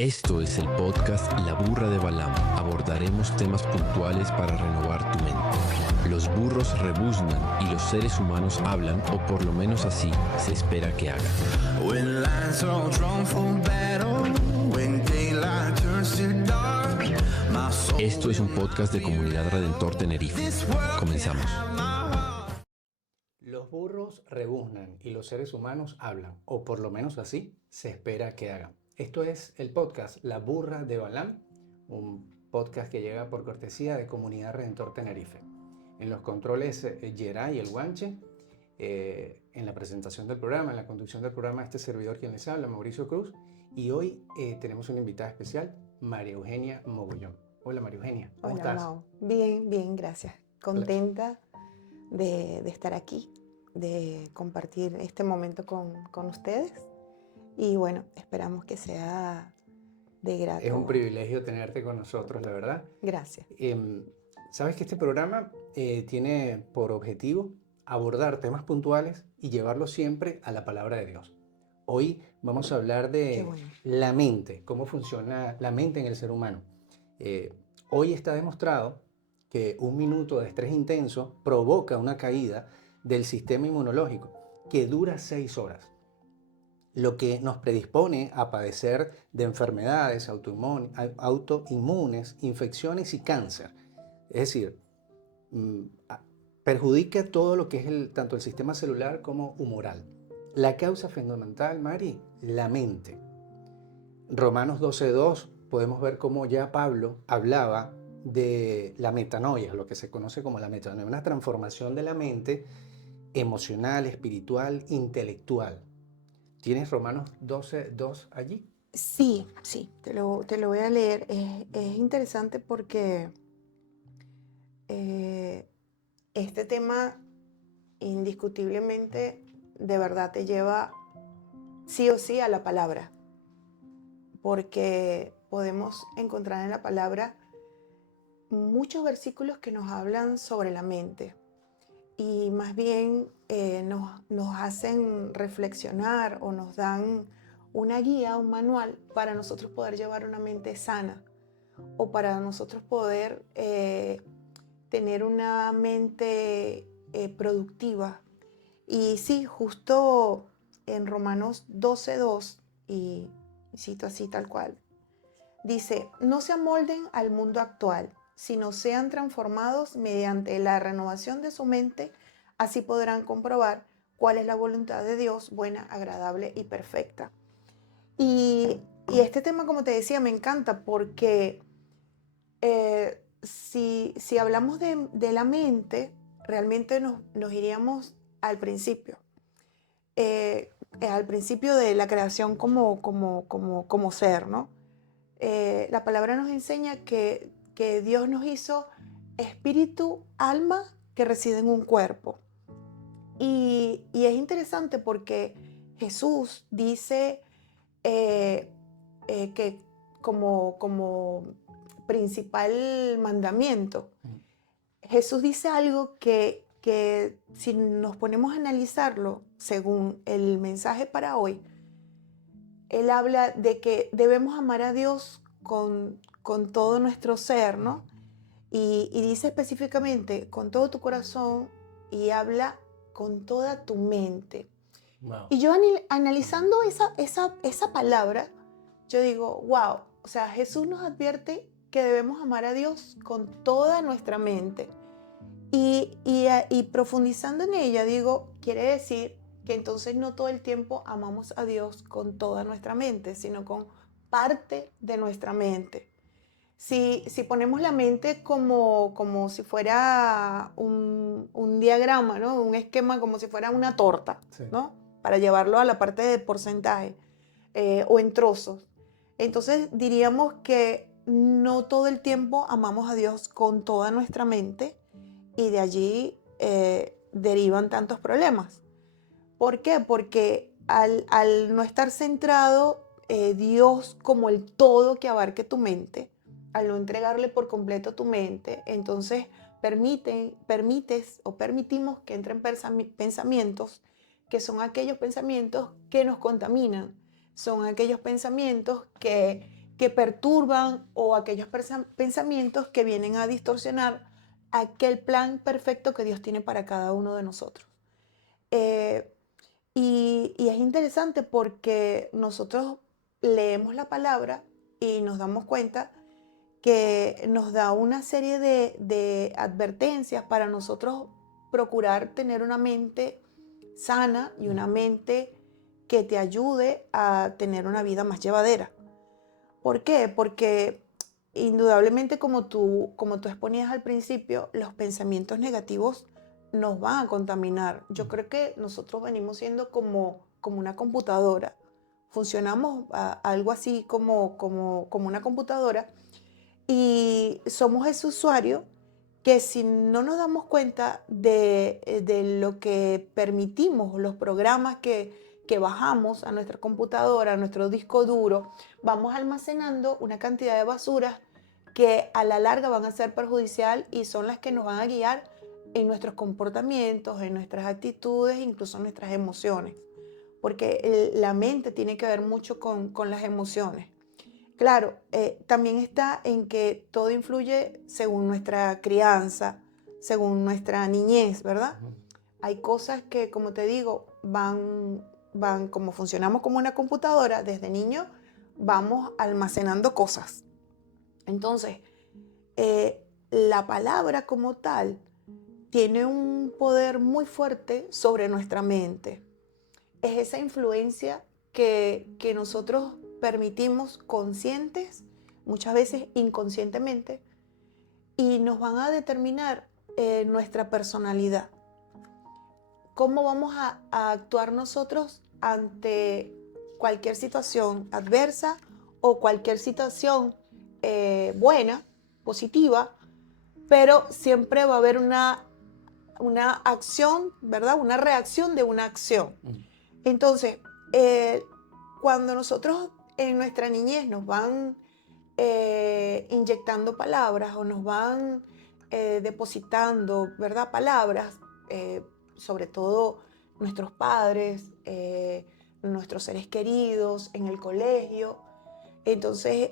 Esto es el podcast La Burra de Balaam. Abordaremos temas puntuales para renovar tu mente. Los burros rebuznan y los seres humanos hablan, o por lo menos así se espera que hagan. When lines are drawn for battle, when daylight turns to dark, my soul Esto es un podcast de Comunidad Redentor Tenerife. Comenzamos. Los burros rebuznan y los seres humanos hablan, o por lo menos así se espera que hagan. Esto es el podcast La Burra de Balaam, un podcast que llega por cortesía de Comunidad Redentor Tenerife. En los controles Geray, el guanche, en la presentación del programa, en la conducción del programa, este servidor quien les habla, Mauricio Cruz, y hoy tenemos una invitada especial, María Eugenia Mogollón. Hola María Eugenia, ¿cómo Hola, estás? Mau. Bien, gracias. Contenta de estar aquí, de compartir este momento con ustedes. Y bueno, esperamos que sea de grato. Es un privilegio tenerte con nosotros, la verdad. Gracias. Sabes que este programa tiene por objetivo abordar temas puntuales y llevarlos siempre a la palabra de Dios. Hoy vamos a hablar Qué de bueno. la mente, cómo funciona la mente en el ser humano. Hoy está demostrado que un minuto de estrés intenso provoca una caída del sistema inmunológico que dura 6 horas, lo que nos predispone a padecer de enfermedades autoinmunes, infecciones y cáncer. Es decir, perjudica todo lo que es tanto el sistema celular como humoral. La causa fundamental, Mari, la mente. Romanos 12:2 podemos ver cómo ya Pablo hablaba de la metanoia, lo que se conoce como la metanoia, una transformación de la mente emocional, espiritual, intelectual. ¿Tienes Romanos 12:2 allí? Sí, te lo voy a leer. Es interesante porque este tema indiscutiblemente de verdad te lleva sí o sí a la palabra, porque podemos encontrar en la palabra muchos versículos que nos hablan sobre la mente y más bien nos hacen reflexionar o nos dan una guía, un manual para nosotros poder llevar una mente sana o para nosotros poder tener una mente productiva. Y sí, justo en Romanos 12:2, y cito así tal cual, dice: no se amolden al mundo actual, sino sean transformados mediante la renovación de su mente, así podrán comprobar cuál es la voluntad de Dios, buena, agradable y perfecta. Y este tema, como te decía, me encanta porque si hablamos de la mente, realmente nos iríamos al principio. Al principio de la creación como ser, ¿no? La palabra nos enseña que Dios nos hizo espíritu, alma que reside en un cuerpo. Y es interesante porque Jesús dice que como principal mandamiento, Jesús dice algo que si nos ponemos a analizarlo según el mensaje para hoy, Él habla de que debemos amar a Dios con todo nuestro ser, ¿no? Y dice específicamente con todo tu corazón y habla con toda tu mente. Wow. Y yo analizando esa palabra, yo digo, wow, o sea, Jesús nos advierte que debemos amar a Dios con toda nuestra mente. Y profundizando en ella, digo, quiere decir que entonces no todo el tiempo amamos a Dios con toda nuestra mente, sino con parte de nuestra mente. Si ponemos la mente como si fuera un diagrama, ¿no? Un esquema como si fuera una torta, Sí. ¿no? Para llevarlo a la parte de porcentaje o en trozos. Entonces diríamos que no todo el tiempo amamos a Dios con toda nuestra mente y de allí derivan tantos problemas. ¿Por qué? Porque al no estar centrado Dios como el todo que abarque tu mente, al no entregarle por completo tu mente, entonces permites o permitimos que entren pensamientos que son aquellos pensamientos que nos contaminan, son aquellos pensamientos que que perturban o aquellos pensamientos que vienen a distorsionar aquel plan perfecto que Dios tiene para cada uno de nosotros. Eh, y es interesante porque nosotros leemos la palabra y nos damos cuenta que nos da una serie de advertencias para nosotros procurar tener una mente sana y una mente que te ayude a tener una vida más llevadera. ¿Por qué? Porque indudablemente, como tú exponías al principio, los pensamientos negativos nos van a contaminar. Yo creo que nosotros venimos siendo como una computadora. Funcionamos algo así como una computadora y somos ese usuario que si no nos damos cuenta de lo que permitimos, los programas que bajamos a nuestra computadora, a nuestro disco duro, vamos almacenando una cantidad de basuras que a la larga van a ser perjudicial y son las que nos van a guiar en nuestros comportamientos, en nuestras actitudes, incluso en nuestras emociones. Porque la mente tiene que ver mucho con las emociones. Claro, también está en que todo influye según nuestra crianza, según nuestra niñez, ¿verdad? Hay cosas que, como te digo, van como funcionamos como una computadora, desde niño vamos almacenando cosas. Entonces, la palabra como tal tiene un poder muy fuerte sobre nuestra mente. Es esa influencia que nosotros permitimos conscientes, muchas veces inconscientemente, y nos van a determinar nuestra personalidad. ¿Cómo vamos a actuar nosotros ante cualquier situación adversa o cualquier situación buena, positiva? Pero siempre va a haber una acción, ¿verdad? Una reacción de una acción. Entonces, cuando nosotros en nuestra niñez nos van inyectando palabras o nos van depositando, ¿verdad? Palabras, sobre todo nuestros padres, nuestros seres queridos en el colegio. Entonces,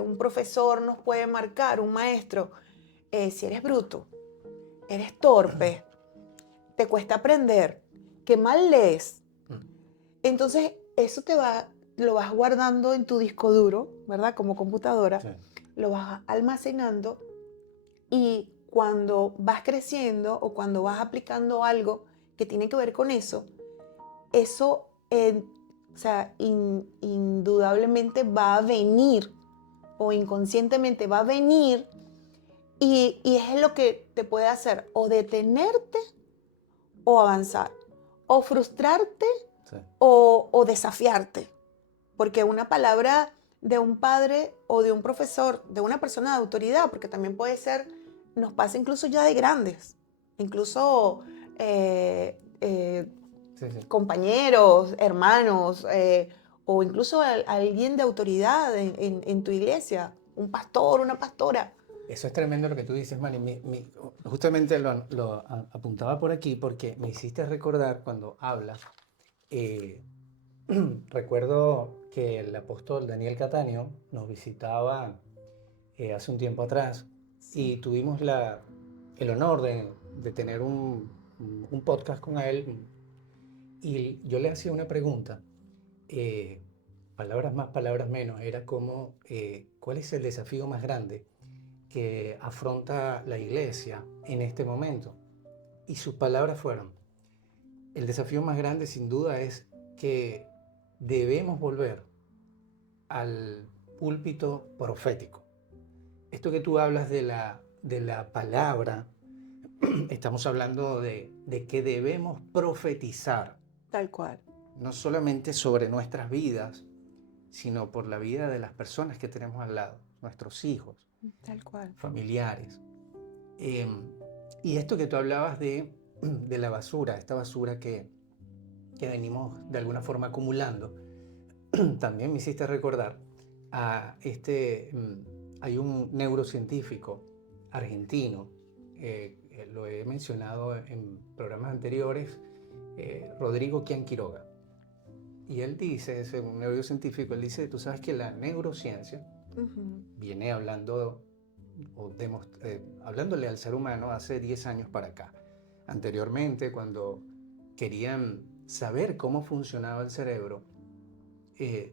un profesor nos puede marcar, un maestro, si eres bruto, eres torpe, te cuesta aprender, qué mal lees. Entonces, eso lo vas guardando en tu disco duro, ¿verdad? Como computadora, sí. Lo vas almacenando y cuando vas creciendo o cuando vas aplicando algo que tiene que ver con eso, o sea, indudablemente va a venir o inconscientemente va a venir y es lo que te puede hacer o detenerte o avanzar, o frustrarte, sí, o desafiarte. Porque una palabra de un padre o de un profesor, de una persona de autoridad, porque también puede ser, nos pasa incluso ya de grandes, incluso sí, sí, compañeros, hermanos, o incluso alguien de autoridad en tu iglesia, un pastor, una pastora. Eso es tremendo lo que tú dices, Manny. Justamente lo apuntaba por aquí porque me hiciste recordar cuando hablas. Recuerdo que el apóstol Daniel Cataño nos visitaba hace un tiempo atrás, sí, y tuvimos el honor de tener un podcast con él y yo le hacía una pregunta, palabras más, palabras menos, era como, ¿cuál es el desafío más grande que afronta la iglesia en este momento? Y sus palabras fueron, el desafío más grande sin duda es que debemos volver al púlpito profético. Esto que tú hablas de la palabra, estamos hablando de que debemos profetizar. Tal cual. No solamente sobre nuestras vidas, sino por la vida de las personas que tenemos al lado, nuestros hijos, tal cual, familiares. Y esto que tú hablabas de la basura, esta basura que venimos de alguna forma acumulando, también me hiciste recordar a hay un neurocientífico argentino, lo he mencionado en programas anteriores, Rodrigo Quian Quiroga. Y él dice, es un neurocientífico, él dice, tú sabes que la neurociencia Ujú. Viene hablando hablándole al ser humano hace 10 años para acá. Anteriormente, cuando querían saber cómo funcionaba el cerebro,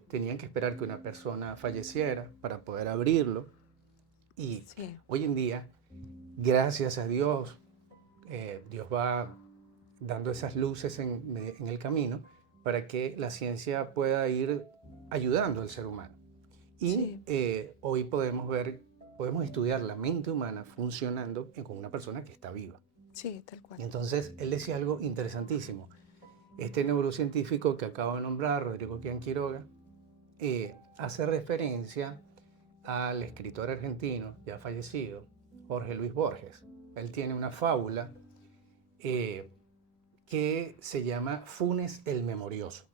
tenían que esperar que una persona falleciera para poder abrirlo. Y Sí, hoy en día, gracias a Dios, Dios va dando esas luces en el camino para que la ciencia pueda ir ayudando al ser humano. Y sí, hoy podemos estudiar la mente humana funcionando con una persona que está viva. sí, tal cual. Entonces, él decía algo interesantísimo. Este neurocientífico que acabo de nombrar, Rodrigo Quian Quiroga, hace referencia al escritor argentino ya fallecido, Jorge Luis Borges. Él tiene una fábula eh, que se llama Funes el Memorioso.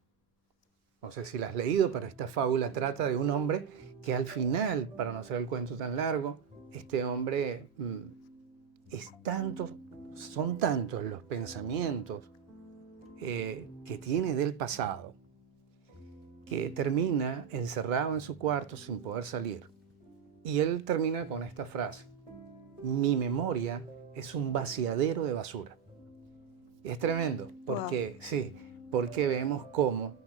No sé si la has leído, pero esta fábula trata de un hombre que al final, para no hacer el cuento tan largo, este hombre son tantos los pensamientos que tiene del pasado que termina encerrado en su cuarto sin poder salir. Y él termina con esta frase: mi memoria es un vaciadero de basura. Y es tremendo, Wow. porque vemos cómo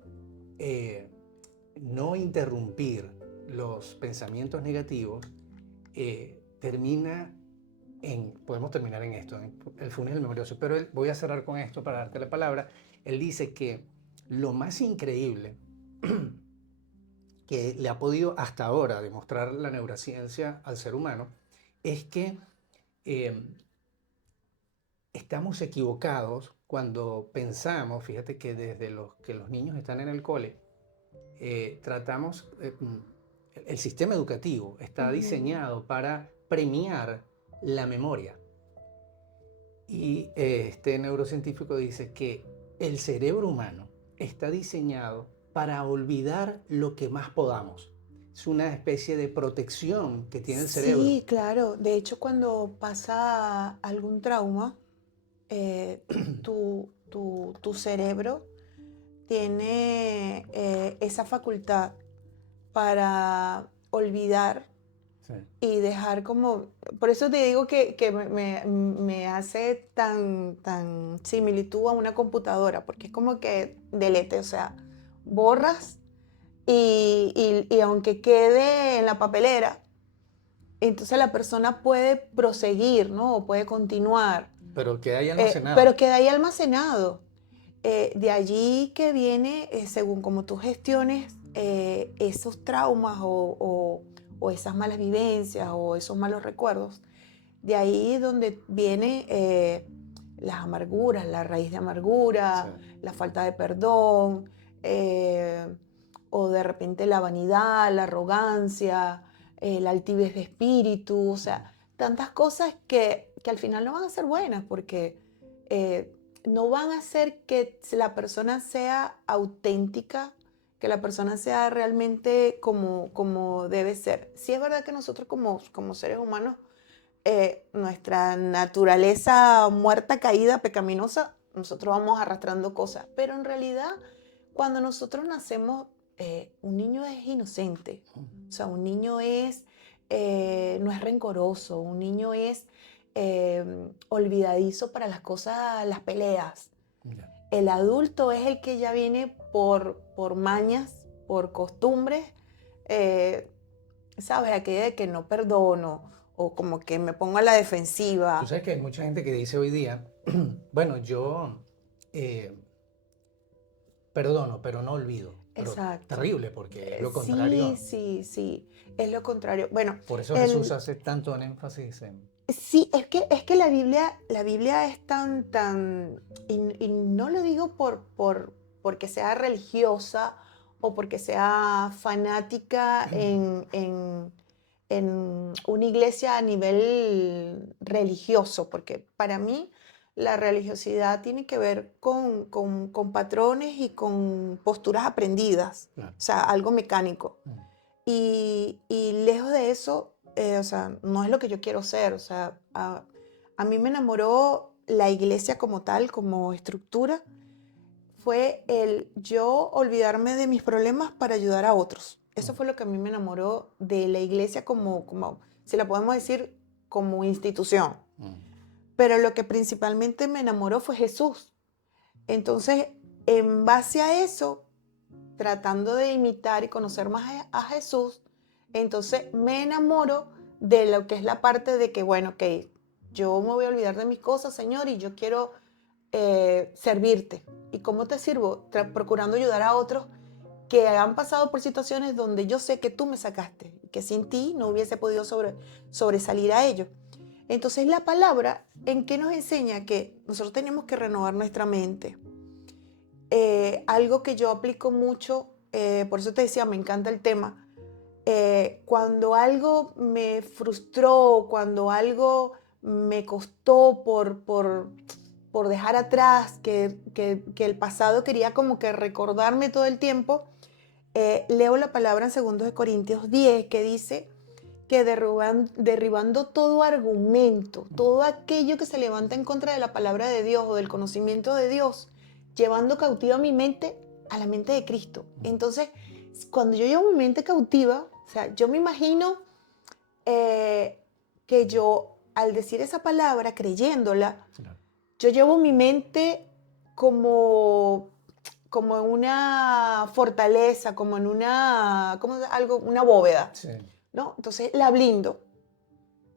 no interrumpir los pensamientos negativos podemos terminar en esto, en el Funes del Memorioso, pero voy a cerrar con esto para darte la palabra. Él dice que lo más increíble que le ha podido hasta ahora demostrar la neurociencia al ser humano es que eh, estamos equivocados cuando pensamos, fíjate que desde que los niños están en el cole, el sistema educativo está Ujú. diseñado para premiar la memoria. Y este neurocientífico dice que el cerebro humano está diseñado para olvidar lo que más podamos. Es una especie de protección que tiene el cerebro. Sí, claro. De hecho, cuando pasa algún trauma, eh, tu cerebro tiene esa facultad para olvidar Sí. y dejar como... Por eso te digo que me hace tan similitud a una computadora, porque es como que delete, o sea, borras y aunque quede en la papelera, entonces la persona puede proseguir, ¿no? O puede continuar, Pero queda ahí almacenado. pero queda ahí almacenado. De allí que viene, según como tú gestiones esos traumas o esas malas vivencias o esos malos recuerdos, de ahí donde viene las amarguras, la raíz de amargura, Sí. la falta de perdón, eh, o de repente la vanidad, la arrogancia, la altivez de espíritu, o sea, tantas cosas que al final no van a ser buenas porque no van a hacer que la persona sea auténtica, que la persona sea realmente como debe ser. Sí es verdad que nosotros como seres humanos, nuestra naturaleza muerta, caída, pecaminosa, nosotros vamos arrastrando cosas, pero en realidad cuando nosotros nacemos, un niño es inocente, o sea, un niño no es rencoroso, un niño es olvidadizo para las cosas, las peleas. Ya. El adulto es el que ya viene por mañas, por costumbres, eh, ¿sabes? Aquella de que no perdono o como que me pongo a la Tú defensiva. sabes que hay mucha gente que dice hoy día, bueno, yo eh, perdono, pero no olvido. Pero Exacto. terrible, porque es lo Sí, contrario. sí, sí. Es lo contrario. Bueno, Por eso Jesús el, hace tanto énfasis en... sí, es que la Biblia es y no lo digo porque sea religiosa o porque sea fanática en una iglesia a nivel religioso, porque para mí la religiosidad tiene que ver con patrones y con posturas aprendidas, Claro. o sea, algo mecánico. Y lejos de eso, o sea, no es lo que yo quiero ser. O sea, a mí me enamoró la iglesia como tal, como estructura, fue el yo olvidarme de mis problemas para ayudar a otros. Eso fue lo que a mí me enamoró de la iglesia como si la podemos decir, como institución. Pero lo que principalmente me enamoró fue Jesús. Entonces, en base a eso, tratando de imitar y conocer más a Jesús, entonces me enamoro de lo que es la parte de que, bueno, ok, yo me voy a olvidar de mis cosas, Señor, y yo quiero servirte. ¿Y cómo te sirvo? Procurando ayudar a otros que han pasado por situaciones donde yo sé que tú me sacaste, que sin ti no hubiese podido sobresalir a ello. Entonces la palabra, ¿en qué nos enseña? Que nosotros tenemos que renovar nuestra mente. Algo que yo aplico mucho, por eso te decía, me encanta el tema. Cuando algo me frustró, cuando algo me costó por dejar atrás, que el pasado quería como que recordarme todo el tiempo, leo la palabra en 2 de Corintios 10 que dice que derribando todo argumento, todo aquello que se levanta en contra de la palabra de Dios o del conocimiento de Dios, llevando cautiva mi mente a la mente de Cristo. Entonces, cuando yo llevo mi mente cautiva, o sea, yo me imagino que yo, al decir esa palabra, creyéndola, yo llevo mi mente como en una fortaleza, como en una bóveda, Sí. ¿no? Entonces la blindo,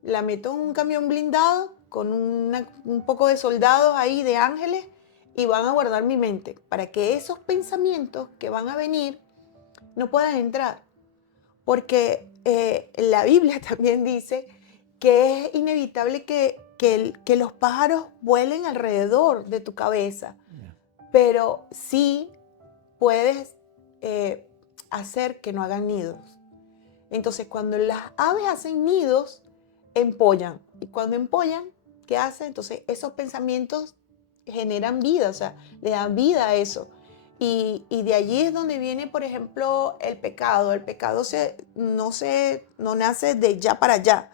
la meto en un camión blindado con un poco de soldados ahí, de ángeles, y van a guardar mi mente para que esos pensamientos que van a venir no puedan entrar. Porque la Biblia también dice que es inevitable que los pájaros vuelen alrededor de tu cabeza, pero sí puedes hacer que no hagan nidos. Entonces, cuando las aves hacen nidos, empollan. Y cuando empollan, ¿qué hacen? Entonces, esos pensamientos generan vida, o sea, le dan vida a eso. Y de allí es donde viene, por ejemplo, el pecado. El pecado no nace de ya para allá.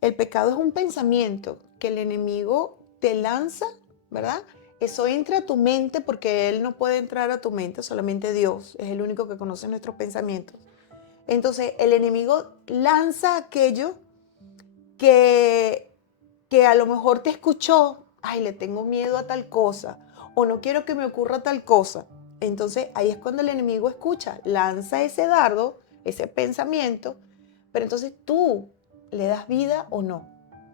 El pecado es un pensamiento que el enemigo te lanza, ¿verdad? Eso entra a tu mente porque él no puede entrar a tu mente, solamente Dios es el único que conoce nuestros pensamientos. Entonces, el enemigo lanza aquello que a lo mejor te escuchó, ay, le tengo miedo a tal cosa, o no quiero que me ocurra tal cosa. Entonces, ahí es cuando el enemigo escucha, lanza ese dardo, ese pensamiento, pero entonces tú le das vida o no.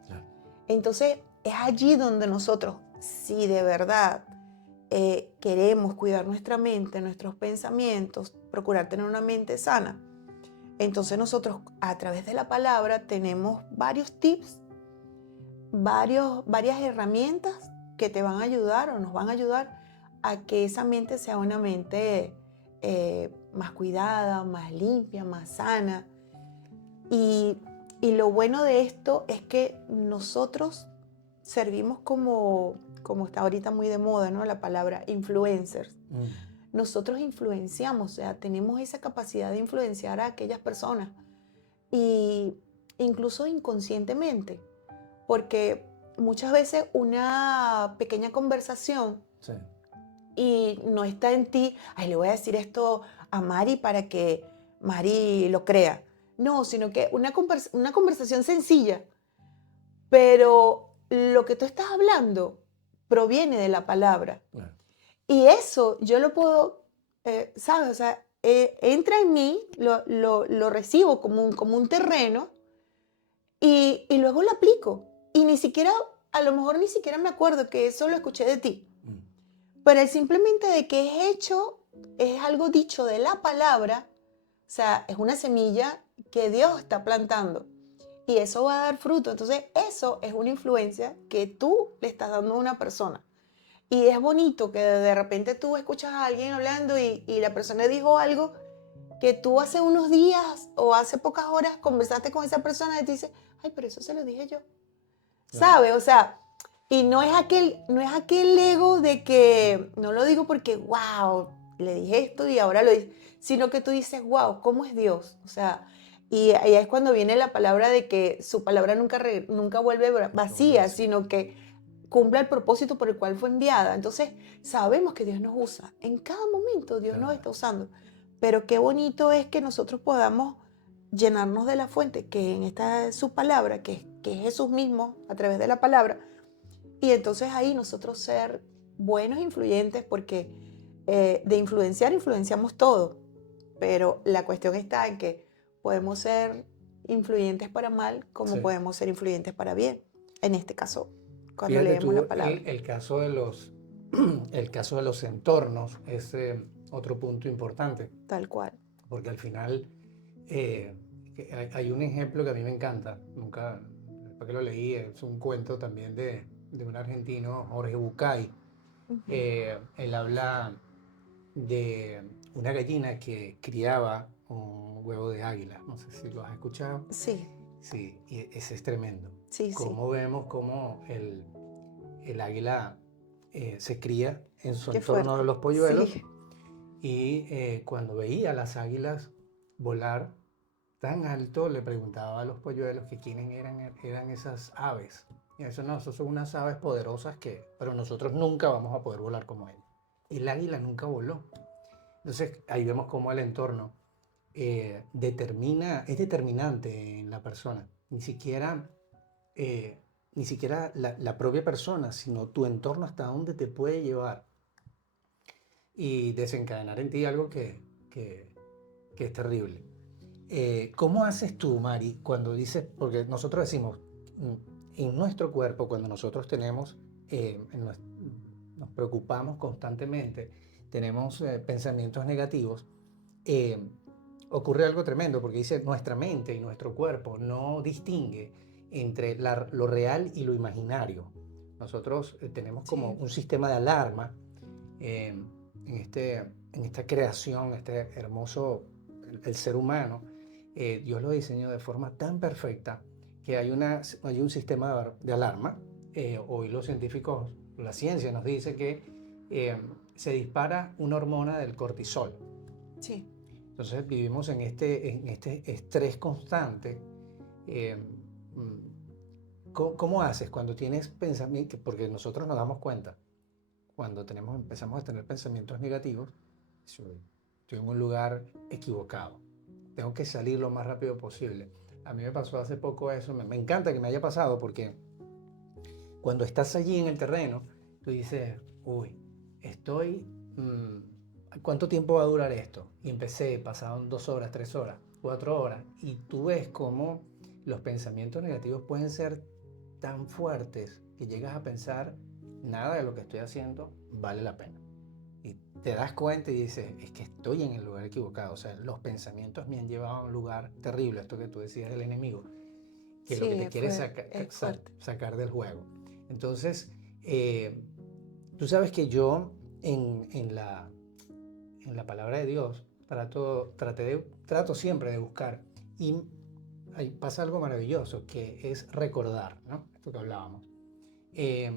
Claro. Entonces, es allí donde nosotros, si de verdad queremos cuidar nuestra mente, nuestros pensamientos, procurar tener una mente sana, entonces nosotros a través de la palabra tenemos varios tips, varias herramientas que te van a ayudar o nos van a ayudar a que esa mente sea una mente más cuidada, más limpia, más sana. Y lo bueno de esto es que nosotros servimos como está ahorita muy de moda, ¿no? La palabra influencers. Nosotros influenciamos, o sea, tenemos esa capacidad de influenciar a aquellas personas, y incluso inconscientemente, porque muchas veces una pequeña conversación Sí. y no está en ti, ay, le voy a decir esto a Mari para que Mari lo crea. No, sino que una conversación sencilla, pero lo que tú estás hablando proviene de la palabra. Claro. Y eso yo lo puedo, ¿sabes? O sea, entra en mí, lo recibo como un terreno y luego lo aplico. Y ni siquiera, a lo mejor ni siquiera me acuerdo que eso lo escuché de ti. Pero el simplemente de que es hecho, es algo dicho de la palabra, o sea, es una semilla que Dios está plantando. Y eso va a dar fruto. Entonces, eso es una influencia que tú le estás dando a una persona. Y es bonito que de repente tú escuchas a alguien hablando y la persona dijo algo que tú hace unos días o hace pocas horas conversaste con esa persona y te dices, ay, pero eso se lo dije yo. ¿Sabes? O sea, y no es aquel ego de que, no lo digo porque, wow, le dije esto y ahora lo dice, sino que tú dices, wow, ¿cómo es Dios? O sea, y ahí es cuando viene la palabra de que su palabra nunca vuelve vacía, sino que cumpla el propósito por el cual fue enviada. Entonces, sabemos que Dios nos usa. En cada momento Dios nos está usando. Pero qué bonito es que nosotros podamos llenarnos de la fuente, que en esta es su palabra, que es Jesús mismo a través de la palabra. Y entonces ahí nosotros ser buenos influyentes, porque de influenciar, influenciamos todo. Pero la cuestión está en que podemos ser influyentes para mal como Sí. podemos ser influyentes para bien. En este caso, cuando Fíjate leemos tú, la palabra. el caso de los, el caso de los entornos es otro punto importante, Tal cual. porque al final que hay un ejemplo que a mí me encanta, nunca, después que lo leí, es un cuento también de un argentino, Jorge Bucay. Él habla de una gallina que criaba un huevo de águila, no sé si lo has escuchado. Sí, Sí, y ese es tremendo. sí, sí. Cómo vemos cómo el águila se cría en su Qué entorno fuerte. de los polluelos Sí, y cuando veía a las águilas volar tan alto, le preguntaba a los polluelos que quiénes eran esas aves. Y eso no, esas son unas aves poderosas pero nosotros nunca vamos a poder volar como él. El águila nunca voló. Entonces ahí vemos cómo el entorno es determinante en la persona. Eh, ni siquiera la propia persona, sino tu entorno hasta dónde te puede llevar y desencadenar en ti algo que es terrible. ¿Cómo haces tú, Mari, cuando dices, porque nosotros decimos, en nuestro cuerpo, cuando nosotros tenemos, nos preocupamos constantemente, tenemos pensamientos negativos, eh, ocurre algo tremendo, porque dice, nuestra mente y nuestro cuerpo no distingue entre lo real y lo imaginario. Nosotros tenemos como sí, un sistema de alarma eh, en esta creación, este hermoso, el ser humano. Dios lo diseñó de forma tan perfecta que hay un sistema de alarma. Hoy los científicos, la ciencia nos dice que se dispara una hormona del cortisol. sí. Entonces vivimos en este estrés constante. Eh, ¿Cómo haces cuando tienes pensamientos? Porque nosotros nos damos cuenta, cuando empezamos a tener pensamientos negativos, estoy en un lugar equivocado. Tengo que salir lo más rápido posible. A mí me pasó hace poco eso, me encanta que me haya pasado porque cuando estás allí en el terreno, tú dices, uy, estoy, ¿cuánto tiempo va a durar esto? Y empecé, pasaron 2 horas, 3 horas, 4 horas, y tú ves cómo los pensamientos negativos pueden ser tan fuertes que llegas a pensar, nada de lo que estoy haciendo vale la pena. Y te das cuenta y dices, es que estoy en el lugar equivocado. O sea, los pensamientos me han llevado a un lugar terrible, esto que tú decías del enemigo, que lo que te Sí, quiere es fuerte. sacar del juego. Entonces, tú sabes que yo en la palabra de Dios trato siempre de buscar y ahí pasa algo maravilloso que es recordar, ¿no? Esto que hablábamos. Eh,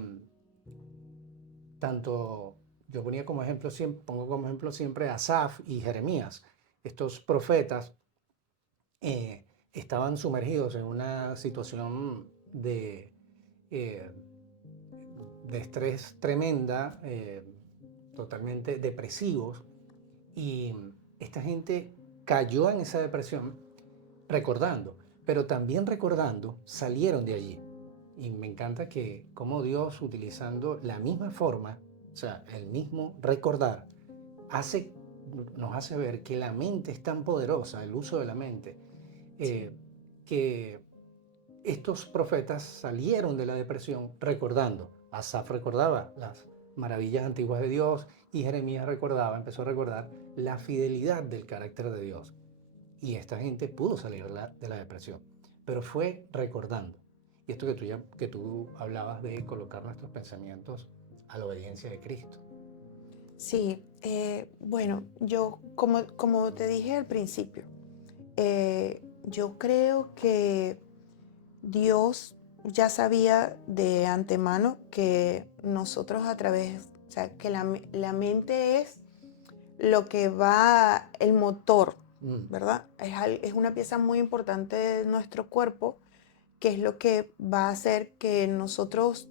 tanto yo pongo como ejemplo siempre a Asaf y Jeremías. Estos profetas estaban sumergidos en una situación eh, de estrés tremenda, totalmente depresivos, y esta gente cayó en esa depresión recordando, pero también recordando salieron de allí. Y me encanta que como Dios, utilizando la misma forma, o sea, el mismo recordar, hace, nos hace ver que la mente es tan poderosa, el uso de la mente, Sí, que estos profetas salieron de la depresión recordando. Asaf recordaba las maravillas antiguas de Dios y Jeremías empezó a recordar la fidelidad del carácter de Dios. Y esta gente pudo salir de la depresión, pero fue recordando. Y esto que tú hablabas de colocar nuestros pensamientos a la obediencia de Cristo. sí. Bueno, yo, como te dije al principio, yo creo que Dios ya sabía de antemano que nosotros o sea, que la mente es lo que va, el motor, Mm, ¿verdad? Es una pieza muy importante de nuestro cuerpo, que es lo que va a hacer que nosotros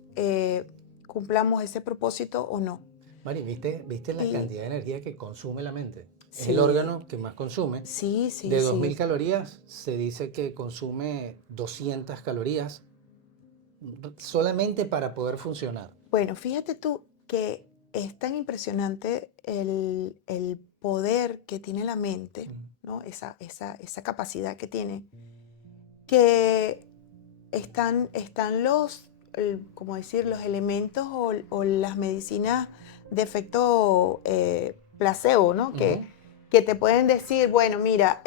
cumplamos ese propósito o no. Mari, ¿viste la Y cantidad de energía que consume la mente? Es Sí. el órgano que más consume. Sí, sí, De sí. 2000 calorías, se dice que consume 200 calorías solamente para poder funcionar. Bueno, fíjate tú que es tan impresionante el poder que tiene la mente, ¿no? Esa capacidad que tiene, que están como decir, los elementos o las medicinas de efecto placebo, ¿no? Ujú. Que te pueden decir, bueno, mira,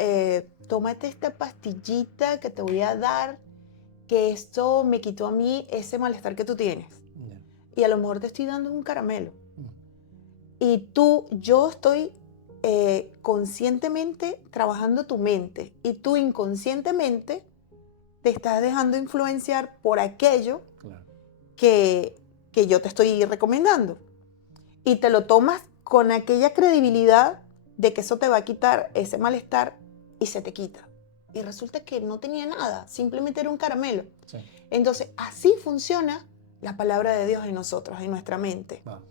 tómate esta pastillita que te voy a dar, que esto me quitó a mí ese malestar que tú tienes. Ya. Y a lo mejor te estoy dando un caramelo. Mm. Y yo estoy conscientemente trabajando tu mente. Y tú inconscientemente te estás dejando influenciar por aquello Claro. que yo te estoy recomendando. Y te lo tomas con aquella credibilidad de que eso te va a quitar ese malestar y se te quita. Y resulta que no tenía nada, simplemente era un caramelo. Sí. Entonces, así funciona la palabra de Dios en nosotros, en nuestra mente. Va.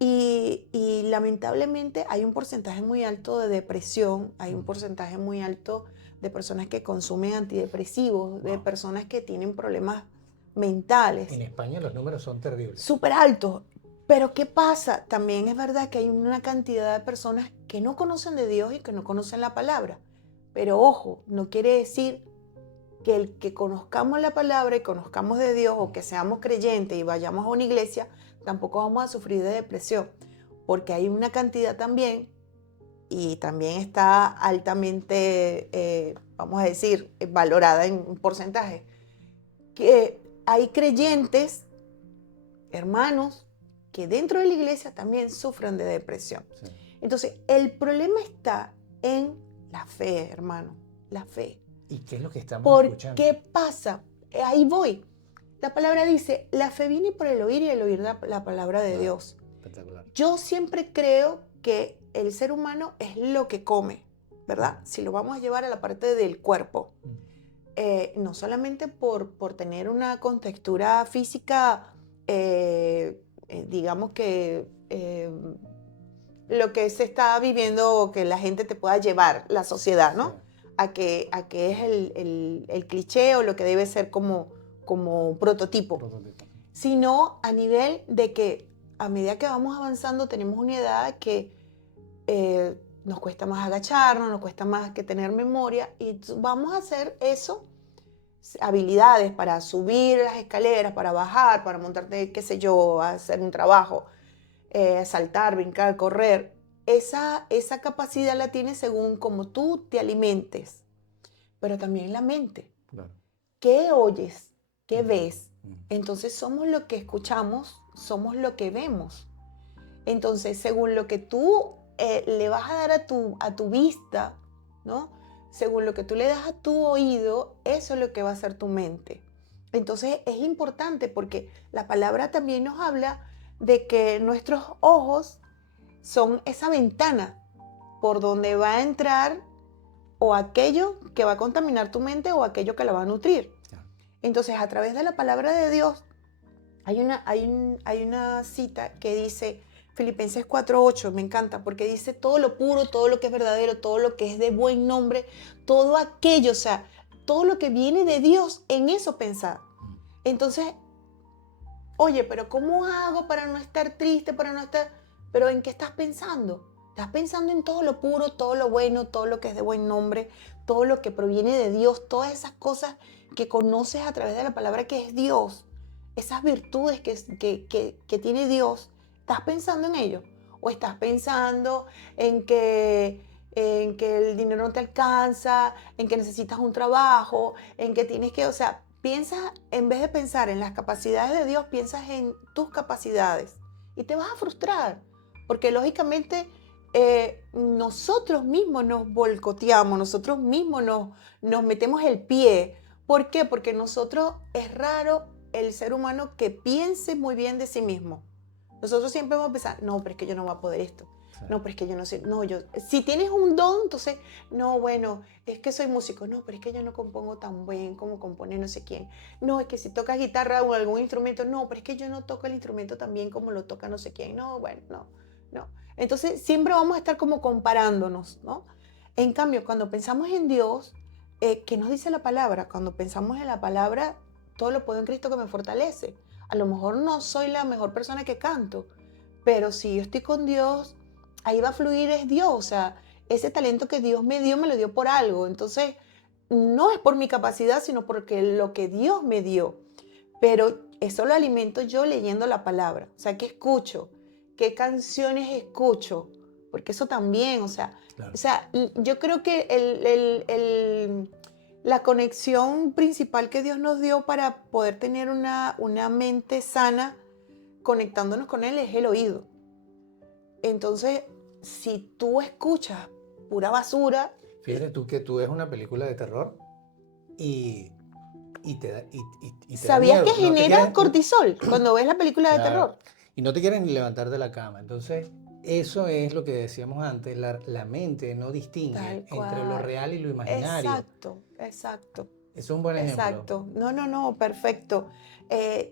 Y lamentablemente hay un porcentaje muy alto de depresión, hay un porcentaje muy alto de personas que consumen antidepresivos, de Wow. personas que tienen problemas mentales En España los números son terribles. súper altos. Pero ¿qué pasa? También es verdad que hay una cantidad de personas que no conocen de Dios y que no conocen la palabra. Pero ojo, no quiere decir que el que conozcamos la palabra y conozcamos de Dios o que seamos creyentes y vayamos a una iglesia, tampoco vamos a sufrir de depresión. Porque hay una cantidad también, y también está altamente, vamos a decir, valorada en un porcentaje, que hay creyentes, hermanos, que dentro de la iglesia también sufren de depresión. Sí. Entonces, el problema está en la fe, hermano, la fe. ¿Y qué es lo que estamos ¿Por escuchando? qué pasa? Ahí voy. La palabra dice, la fe viene por el oír y el oír la palabra de Wow. Dios. Espectacular. Yo siempre creo que el ser humano es lo que come, ¿verdad? Si lo vamos a llevar a la parte del cuerpo. No solamente por tener una contextura física, digamos que lo que se está viviendo, que la gente te pueda llevar, la sociedad, ¿no? Sí. A que es el cliché o lo que debe ser como prototipo, Prototipo. sino a nivel de que a medida que vamos avanzando tenemos una edad que nos cuesta más agacharnos, nos cuesta más que tener memoria y vamos a hacer eso, habilidades para subir las escaleras, para bajar, para montarte, qué sé yo, a hacer un trabajo, saltar, brincar, correr. Esa capacidad la tienes según cómo tú te alimentes, pero también la mente. Claro. ¿Qué oyes? ¿Qué ves? Mm. Entonces somos lo que escuchamos, somos lo que vemos. Entonces, según lo que tú le vas a dar a tu vista, ¿no? Según lo que tú le das a tu oído, eso es lo que va a ser tu mente. Entonces es importante porque la palabra también nos habla de que nuestros ojos son esa ventana por donde va a entrar o aquello que va a contaminar tu mente o aquello que la va a nutrir. Ya. Entonces, a través de la palabra de Dios, hay una cita que dice, Filipenses 4:8, me encanta, porque dice todo lo puro, todo lo que es verdadero, todo lo que es de buen nombre, todo aquello, o sea, todo lo que viene de Dios, en eso pensar. Entonces, oye, pero ¿cómo hago para no estar triste, para no estar... Pero ¿en qué estás pensando? Estás pensando en todo lo puro, todo lo bueno, todo lo que es de buen nombre, todo lo que proviene de Dios, todas esas cosas que conoces a través de la palabra que es Dios, esas virtudes que tiene Dios. ¿Estás pensando en ello? ¿O estás pensando en que el dinero no te alcanza, en que necesitas un trabajo, en que tienes que, o sea, piensa, en vez de pensar en las capacidades de Dios, piensas en tus capacidades y te vas a frustrar, porque lógicamente nosotros mismos nos boicoteamos, nosotros mismos nos metemos el pie. ¿Por qué? Porque nosotros, es raro el ser humano que piense muy bien de sí mismo. Nosotros siempre vamos a pensar, no, pero es que yo no voy a poder esto. Sí. No, pero es que yo no sé. No, si tienes un don, entonces, no, bueno, es que soy músico. No, pero es que yo no compongo tan bien como compone no sé quién. No, es que si tocas guitarra o algún instrumento, no, pero es que yo no toco el instrumento tan bien como lo toca no sé quién. No, bueno, no. Entonces siempre vamos a estar como comparándonos, ¿no? En cambio, cuando pensamos en Dios, ¿qué nos dice la palabra? Cuando pensamos en la palabra, todo lo puedo en Cristo que me fortalece. A lo mejor no soy la mejor persona que canto, pero si yo estoy con Dios, ahí va a fluir es Dios. O sea, ese talento que Dios me lo dio por algo. Entonces, no es por mi capacidad, sino porque lo que Dios me dio. Pero eso lo alimento yo leyendo la palabra. O sea, ¿qué escucho? ¿Qué canciones escucho? Porque eso también, Claro. o sea, yo creo que la conexión principal que Dios nos dio para poder tener una mente sana conectándonos con Él es el oído. Entonces, si tú escuchas pura basura, Fíjate tú que tú ves una película de terror y te da, y te da ¿sabías miedo. que No te genera quieres, cortisol cuando ves la película de claro, terror? y no te quieres ni levantar de la cama. Entonces, eso es lo que decíamos antes, la mente no distingue Tal entre lo cual. real y lo imaginario. Exacto, exacto, Eso es un buen ejemplo. exacto. No, perfecto.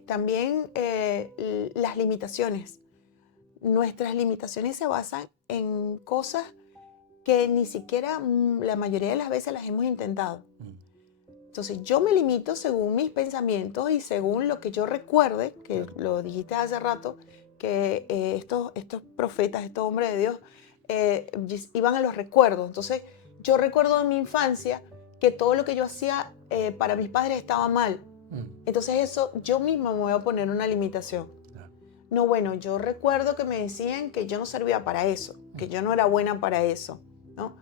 También las limitaciones. Nuestras limitaciones se basan en cosas que ni siquiera la mayoría de las veces las hemos intentado. Mm, Entonces yo me limito según mis pensamientos y según lo que yo recuerde, que Claro. lo dijiste hace rato, que estos profetas, estos hombres de Dios, iban a los recuerdos. Entonces yo recuerdo en mi infancia que todo lo que yo hacía para mis padres estaba mal. mm, Entonces eso yo misma me voy a poner una limitación. claro. No, bueno, yo recuerdo que me decían que yo no servía para eso, que yo no era buena para eso, ¿no?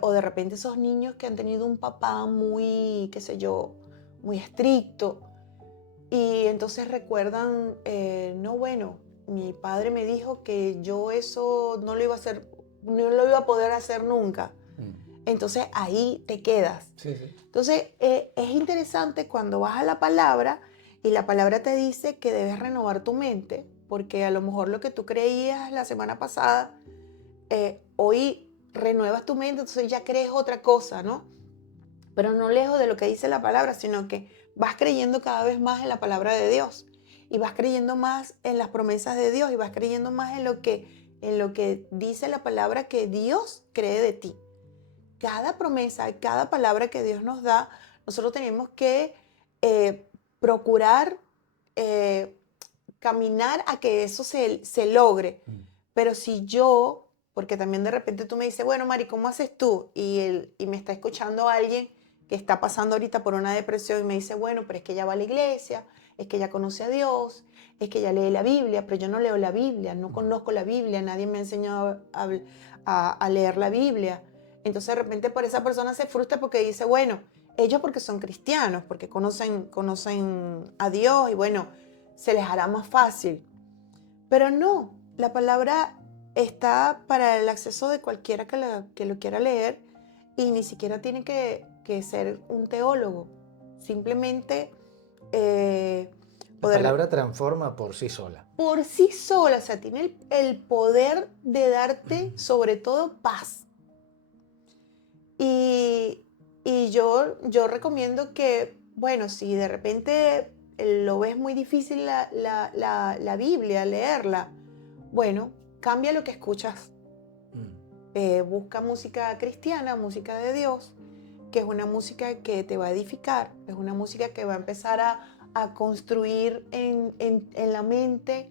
O de repente esos niños que han tenido un papá muy, qué sé yo, muy estricto y entonces recuerdan, no, bueno, mi padre me dijo que yo eso no lo iba a hacer, no lo iba a poder hacer nunca. Mm, Entonces ahí te quedas. Sí, sí. Entonces, es interesante cuando vas a la palabra y la palabra te dice que debes renovar tu mente, porque a lo mejor lo que tú creías la semana pasada, hoy renuevas tu mente, entonces ya crees otra cosa, ¿no? Pero no lejos de lo que dice la palabra, sino que vas creyendo cada vez más en la palabra de Dios y vas creyendo más en las promesas de Dios y vas creyendo más en lo que dice la palabra que Dios cree de ti. Cada promesa, cada palabra que Dios nos da, nosotros tenemos que procurar eh, caminar a que eso se logre. Mm, Pero si yo, porque también de repente tú me dices, bueno, Mari, ¿cómo haces tú? Y me está escuchando alguien que está pasando ahorita por una depresión y me dice, bueno, pero es que ella va a la iglesia, es que ella conoce a Dios, es que ella lee la Biblia, pero yo no leo la Biblia, no conozco la Biblia, nadie me ha enseñado a leer la Biblia. Entonces de repente por esa persona se frustra porque dice, bueno, ellos porque son cristianos, porque conocen a Dios y bueno, se les hará más fácil. Pero no, la palabra está para el acceso de cualquiera que lo quiera leer y ni siquiera tiene que ser un teólogo. Simplemente La poder palabra transforma por sí sola. por sí sola, o sea, tiene el poder de darte sobre todo paz. Y, y yo recomiendo que, bueno, si de repente lo ves muy difícil la Biblia, leerla, bueno, cambia lo que escuchas. Mm, Busca música cristiana, música de Dios, que es una música que te va a edificar, es una música que va a empezar a construir en la mente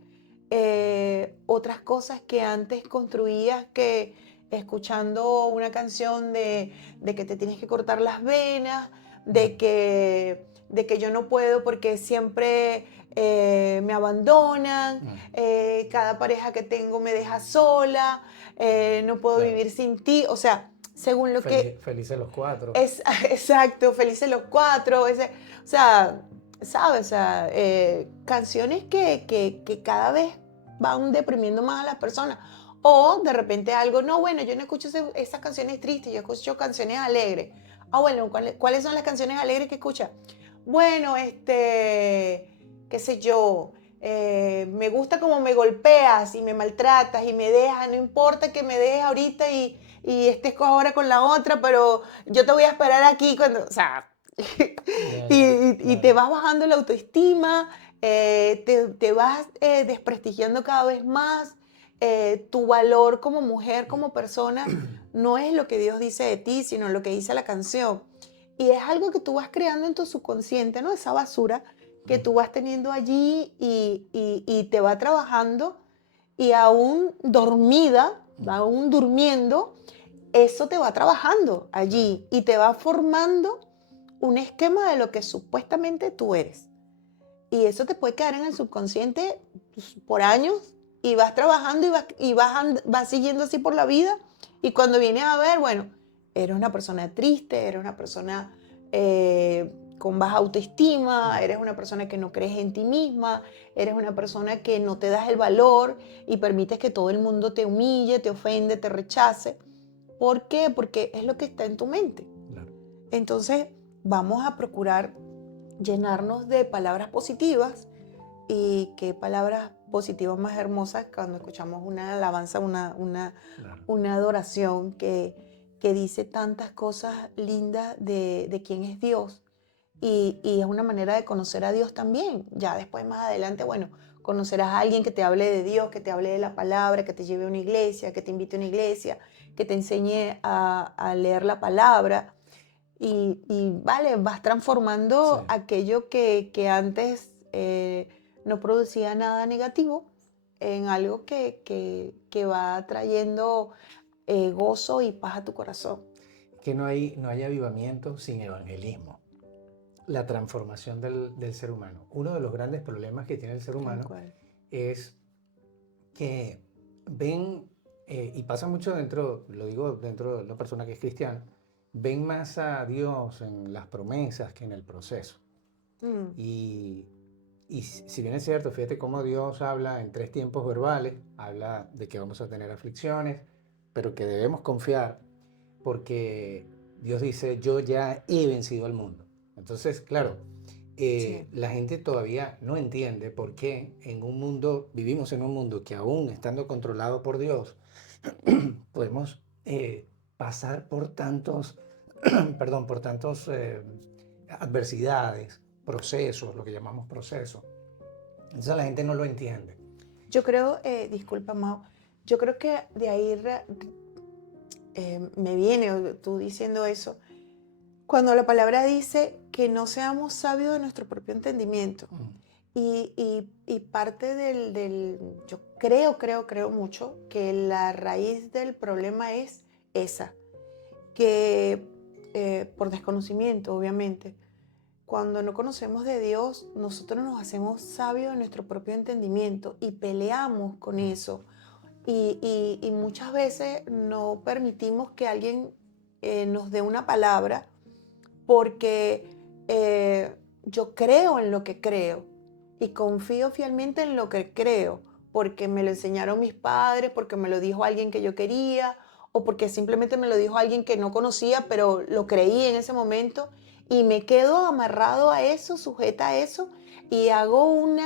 otras cosas que antes construías que escuchando una canción de que te tienes que cortar las venas, de que yo no puedo porque siempre me abandonan, mm, cada pareja que tengo me deja sola, no puedo Claro. vivir sin ti, o sea, según lo que Felices los cuatro. es exacto, felices los cuatro, o sea, ¿sabes? O sea, canciones que cada vez van deprimiendo más a las personas. O de repente algo, no, bueno, yo no escucho esas canciones tristes, yo escucho canciones alegres. Ah, bueno, ¿cuáles son las canciones alegres que escuchas? Bueno, qué sé yo, me gusta como me golpeas y me maltratas y me dejas, no importa que me dejes ahorita y estés ahora con la otra, pero yo te voy a esperar aquí cuando, o sea, Ya, y te claro. vas bajando la autoestima, te vas desprestigiando cada vez más tu valor como mujer, como persona, no es lo que Dios dice de ti, sino lo que dice la canción. Y es algo que tú vas creando en tu subconsciente, ¿no? Esa basura que tú vas teniendo allí y te va trabajando y aún dormida, aún durmiendo, eso te va trabajando allí y te va formando un esquema de lo que supuestamente tú eres. Y eso te puede quedar en el subconsciente pues, por años y vas trabajando vas siguiendo así por la vida y cuando vienes a ver, bueno, eres una persona triste, eres una persona con baja autoestima, eres una persona que no crees en ti misma, eres una persona que no te das el valor y permites que todo el mundo te humille, te ofende, te rechace. ¿Por qué? Porque es lo que está en tu mente. Claro. Entonces, vamos a procurar llenarnos de palabras positivas. Y qué palabras positivas más hermosas cuando escuchamos una alabanza, una adoración que dice tantas cosas lindas de quién es Dios. Y es una manera de conocer a Dios también. Ya después, más adelante, bueno, conocerás a alguien que te hable de Dios, que te hable de la palabra, que te lleve a una iglesia, que te invite a una iglesia, que te enseñe a leer la palabra. Vale, vas transformando Sí. aquello que antes no producía nada negativo en algo que va trayendo gozo y paz a tu corazón. Que no hay avivamiento sin evangelismo. La transformación del ser humano. Uno de los grandes problemas que tiene el ser Tal humano cual. es que ven, y pasa mucho dentro, lo digo dentro de una persona que es cristiana, ven más a Dios en las promesas que en el proceso. Mm, Y si bien es cierto, fíjate cómo Dios habla en 3 tiempos verbales, habla de que vamos a tener aflicciones, pero que debemos confiar porque Dios dice, yo ya he vencido al mundo. Entonces, claro, sí. la gente todavía no entiende por qué vivimos en un mundo que aún estando controlado por Dios, podemos pasar por tantos, perdón, por tantos adversidades, procesos, lo que llamamos procesos. Entonces la gente no lo entiende. Yo creo, disculpa, Mau, yo creo que de ahí me viene tú diciendo eso, cuando la palabra dice que no seamos sabios de nuestro propio entendimiento. Y parte yo creo mucho que la raíz del problema es esa, que por desconocimiento, obviamente, cuando no conocemos de Dios, nosotros nos hacemos sabios de nuestro propio entendimiento y peleamos con eso. Y muchas veces no permitimos que alguien nos dé una palabra porque yo creo en lo que creo y confío fielmente en lo que creo, porque me lo enseñaron mis padres, porque me lo dijo alguien que yo quería, o porque simplemente me lo dijo alguien que no conocía, pero lo creí en ese momento, y me quedo amarrado a eso, sujeta a eso, y hago un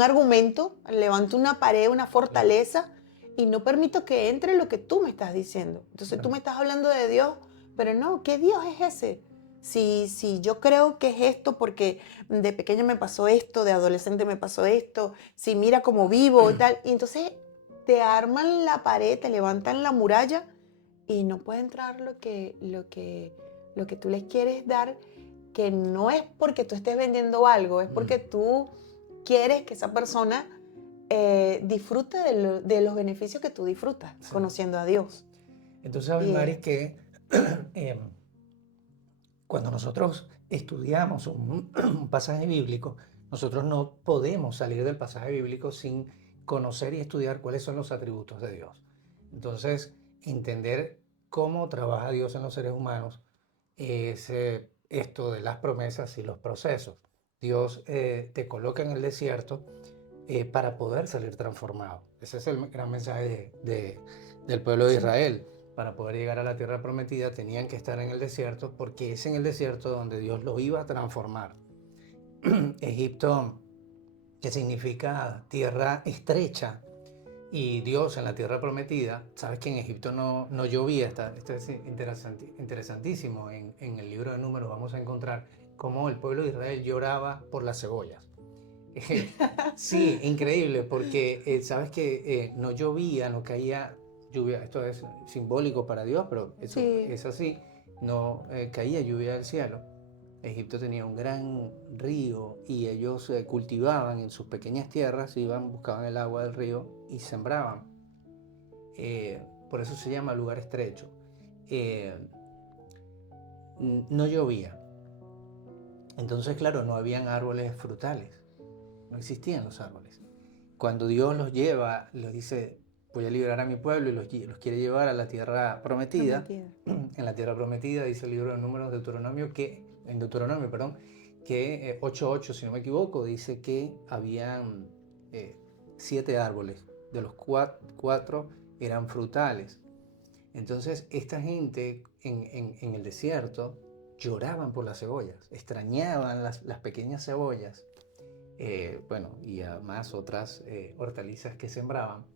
argumento, levanto una pared, una fortaleza, y no permito que entre lo que tú me estás diciendo. Entonces tú me estás hablando de Dios, pero no, ¿qué Dios es ese? Si yo creo que es esto porque de pequeña me pasó esto, de adolescente me pasó esto, si mira cómo vivo y tal, y entonces te arman la pared, te levantan la muralla y no puede entrar lo que tú les quieres dar, que no es porque tú estés vendiendo algo, es porque tú quieres que esa persona disfrute de los beneficios que tú disfrutas, Sí. conociendo a Dios. Entonces, sabes, Y Mari, que cuando nosotros estudiamos un pasaje bíblico, nosotros no podemos salir del pasaje bíblico sin conocer y estudiar cuáles son los atributos de Dios. Entonces, entender cómo trabaja Dios en los seres humanos es esto de las promesas y los procesos. Dios te coloca en el desierto para poder salir transformado. Ese es el gran mensaje del pueblo de Israel. Para poder llegar a la tierra prometida tenían que estar en el desierto porque es en el desierto donde Dios los iba a transformar. Egipto, que significa tierra estrecha, y Dios en la tierra prometida, sabes que en Egipto no llovía. Esto es interesantísimo. En el libro de Números vamos a encontrar cómo el pueblo de Israel lloraba por las cebollas. Sí, increíble, porque sabes que no llovía, no caía lluvia, esto es simbólico para Dios, pero eso Sí, es así, no caía lluvia del cielo. Egipto tenía un gran río y ellos cultivaban en sus pequeñas tierras, iban, buscaban el agua del río y sembraban. Por eso se llama lugar estrecho. Eh, no llovía, entonces claro, no habían árboles frutales, no existían los árboles. Cuando Dios los lleva, les dice, voy a liberar a mi pueblo y los quiere llevar a la tierra prometida. prometida. En la tierra prometida dice el libro de Números, en Deuteronomio, perdón, que 8:8, si no me equivoco, dice que habían 7 árboles, de los 4 eran frutales. Entonces esta gente en el desierto lloraban por las cebollas, extrañaban las pequeñas cebollas, bueno, y además otras hortalizas que sembraban,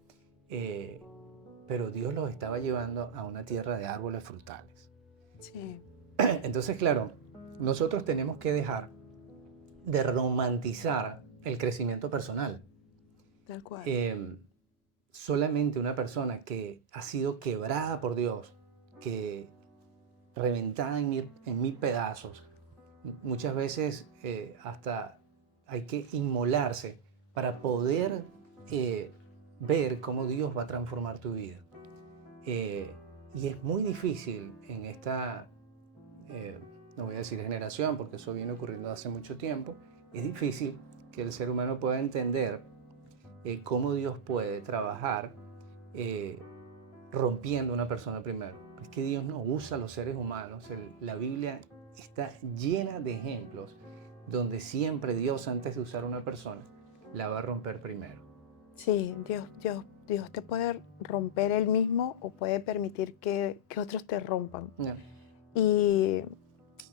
eh, pero Dios los estaba llevando a una tierra de árboles frutales. Sí, Entonces, claro, nosotros tenemos que dejar de romantizar el crecimiento personal. tal cual. Solamente una persona que ha sido quebrada por Dios, que reventada en mil pedazos, muchas veces hasta hay que inmolarse para poder ver cómo Dios va a transformar tu vida. Y es muy difícil en esta, no voy a decir generación, porque eso viene ocurriendo hace mucho tiempo, es difícil que el ser humano pueda entender cómo Dios puede trabajar rompiendo a una persona primero. Es que Dios no usa a los seres humanos. La Biblia está llena de ejemplos donde siempre Dios, antes de usar a una persona, la va a romper primero. Sí, Dios te puede romper él mismo o puede permitir que otros te rompan. No. Y,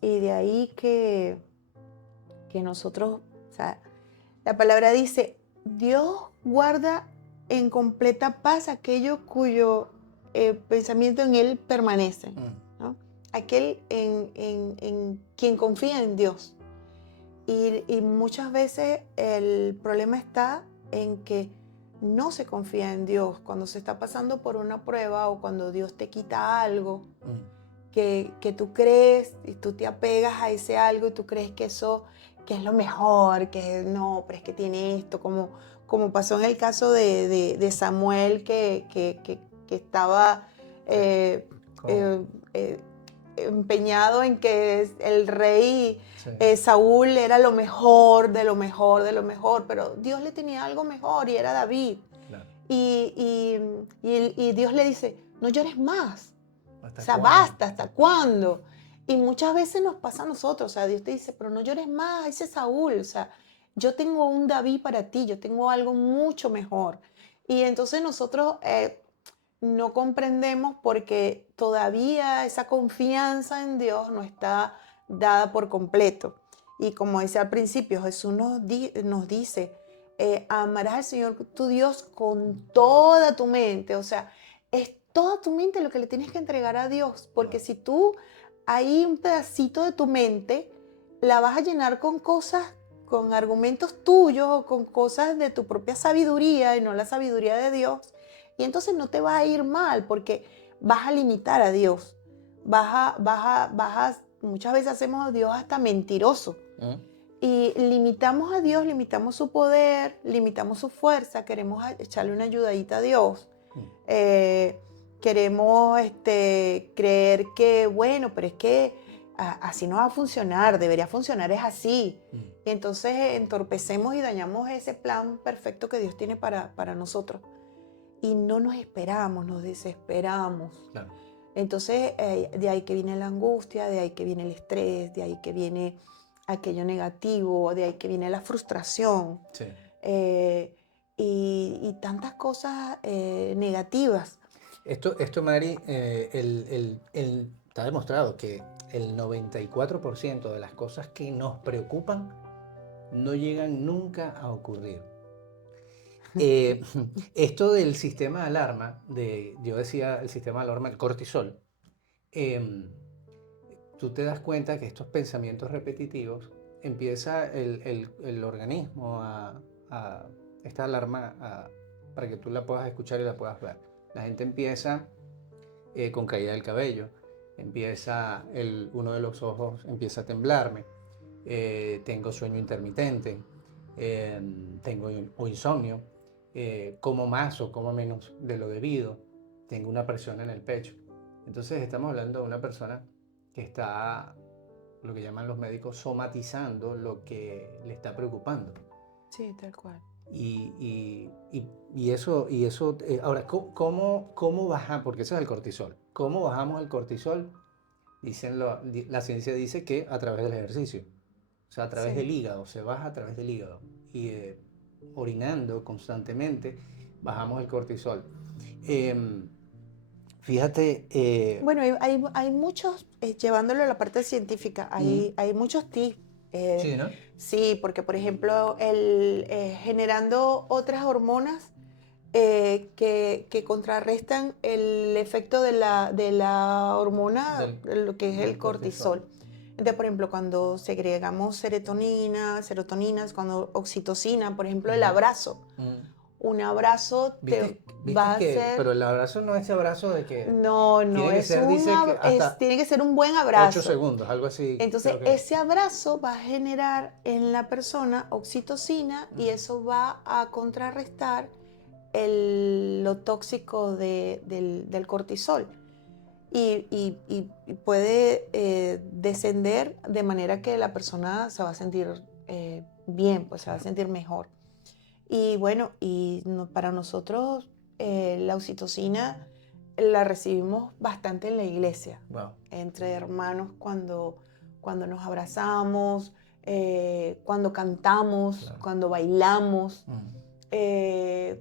y de ahí que nosotros, o sea, la palabra dice, Dios guarda en completa paz aquello cuyo pensamiento en él permanece, ¿no? Aquel en quien confía en Dios. Y muchas veces el problema está en que no se confía en Dios cuando se está pasando por una prueba o cuando Dios te quita algo que tú crees y tú te apegas a ese algo y tú crees que eso que es lo mejor, que no, pero es que tiene esto, como pasó en el caso de Samuel que estaba empeñado en que el rey Sí. Saúl era lo mejor, de lo mejor, de lo mejor, pero Dios le tenía algo mejor y era David. Claro. Y Dios le dice, no llores más. ¿Hasta O sea, cuándo? basta, ¿hasta cuándo? Y muchas veces nos pasa a nosotros, o sea, Dios te dice, pero no llores más, ese Saúl, o sea, yo tengo un David para ti, yo tengo algo mucho mejor. Y entonces nosotros no comprendemos porque todavía esa confianza en Dios no está dada por completo. Y como decía al principio, Jesús nos dice, amarás al Señor tu Dios con toda tu mente, o sea, es toda tu mente lo que le tienes que entregar a Dios, porque si tú hay un pedacito de tu mente, la vas a llenar con cosas, con argumentos tuyos o con cosas de tu propia sabiduría y no la sabiduría de Dios. Y entonces no te va a ir mal porque vas a limitar a Dios. Muchas veces hacemos a Dios hasta mentiroso. Y limitamos a Dios, limitamos su poder, limitamos su fuerza, queremos echarle una ayudadita a Dios. Queremos creer que, bueno, pero es que así no va a funcionar, debería funcionar, es así. Y entonces entorpecemos y dañamos ese plan perfecto que Dios tiene para nosotros. Y no nos esperamos, nos desesperamos. Claro. Entonces, de ahí que viene la angustia, de ahí que viene el estrés, de ahí que viene aquello negativo, de ahí que viene la frustración. Sí. Y tantas cosas negativas. Esto Mari, está demostrado que el 94% de las cosas que nos preocupan no llegan nunca a ocurrir. Esto del sistema de alarma, yo decía el sistema de alarma, el cortisol, tú te das cuenta que estos pensamientos repetitivos empieza el organismo esta alarma para que tú la puedas escuchar y la puedas ver. La gente empieza con caída del cabello, empieza uno de los ojos empieza a temblarme, tengo sueño intermitente, tengo insomnio, como más o como menos de lo debido, tengo una presión en el pecho. Entonces estamos hablando de una persona que está, lo que llaman los médicos, somatizando lo que le está preocupando. Sí, tal cual. Y eso, ahora, ¿cómo bajar? Porque eso es el cortisol. ¿Cómo bajamos el cortisol? La ciencia dice que a través del ejercicio, o sea, a través Sí. del hígado, se baja a través del hígado. Y orinando constantemente, bajamos el cortisol. Fíjate, Bueno, hay muchos, llevándolo a la parte científica, hay muchos tips. sí, ¿no? Sí, porque por ejemplo, generando otras hormonas que contrarrestan el efecto de la hormona, lo que es el cortisol. Entonces, por ejemplo, cuando segregamos serotoninas, cuando oxitocina, por ejemplo, el abrazo. Un abrazo te va a hacer... Pero el abrazo no es ese abrazo de que... No, tiene que es ser, dice que hasta tiene que ser un buen abrazo. 8 segundos, algo así. Entonces, creo que- ese abrazo va a generar en la persona oxitocina y eso va a contrarrestar lo tóxico del cortisol. Y puede descender de manera que la persona se va a sentir bien, pues se va a sentir mejor. Y bueno, para nosotros la oxitocina la recibimos bastante en la iglesia, Wow. entre hermanos cuando nos abrazamos, cuando cantamos, Claro. cuando bailamos,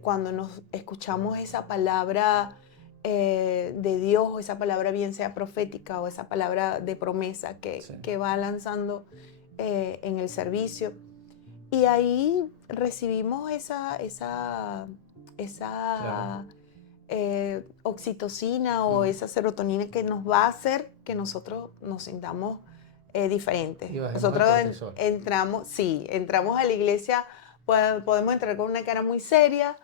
cuando nos escuchamos esa palabra de Dios, o esa palabra bien sea profética o esa palabra de promesa que va lanzando en el servicio. Y ahí recibimos esa Claro. Oxitocina o esa serotonina que nos va a hacer que nosotros nos sintamos diferentes. Y bajemos Nosotros el cortisol. entramos a la iglesia, podemos entrar con una cara muy seria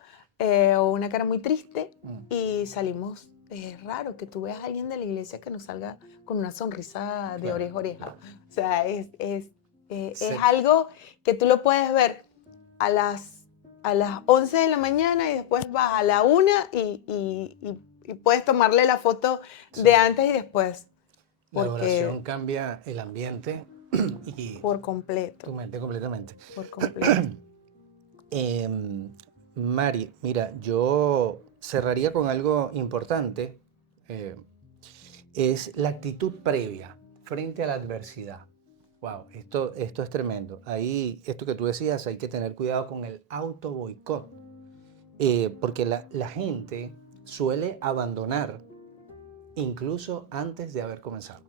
o una cara muy triste y salimos. Es raro que tú veas a alguien de la iglesia que nos salga con una sonrisa de Claro. oreja a oreja. O sea, es Sí. algo que tú lo puedes ver a las 11 de la mañana y después vas a la 1 y puedes tomarle la foto de antes y después. La Porque oración cambia el ambiente y por completo. tu mente completamente. Por completo. Mari, mira, yo cerraría con algo importante. Es la actitud previa frente a la adversidad. Wow, esto es tremendo. Ahí, esto que tú decías, hay que tener cuidado con el auto boicot, porque la gente suele abandonar incluso antes de haber comenzado.